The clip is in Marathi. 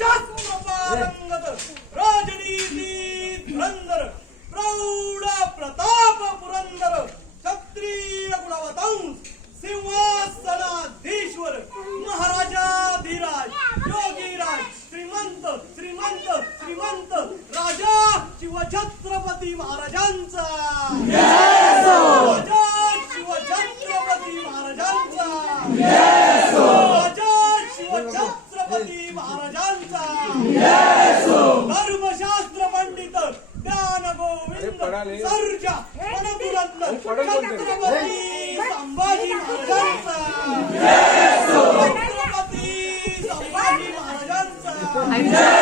शास्त्र पारंगत राजनीती धुरंधर प्रौढ प्रताप पुरंदर क्षत्रिय गुणवतंस सिंहासनाधीश्वर महाराजाधिराज योगीराज श्रीमंत श्रीमंत श्रीमंत राजा शिवछत्रपती महाराजांचा राजा शिवछत्रपती महाराजांचा राजा शिवछत्रपती महाराजांचा धर्मशास्त्र पंडित ज्ञान गोविंद सर्जा वनपुरंद छत्रपती संभाजी महाराजांचा छत्रपती संभाजी महाराजांचा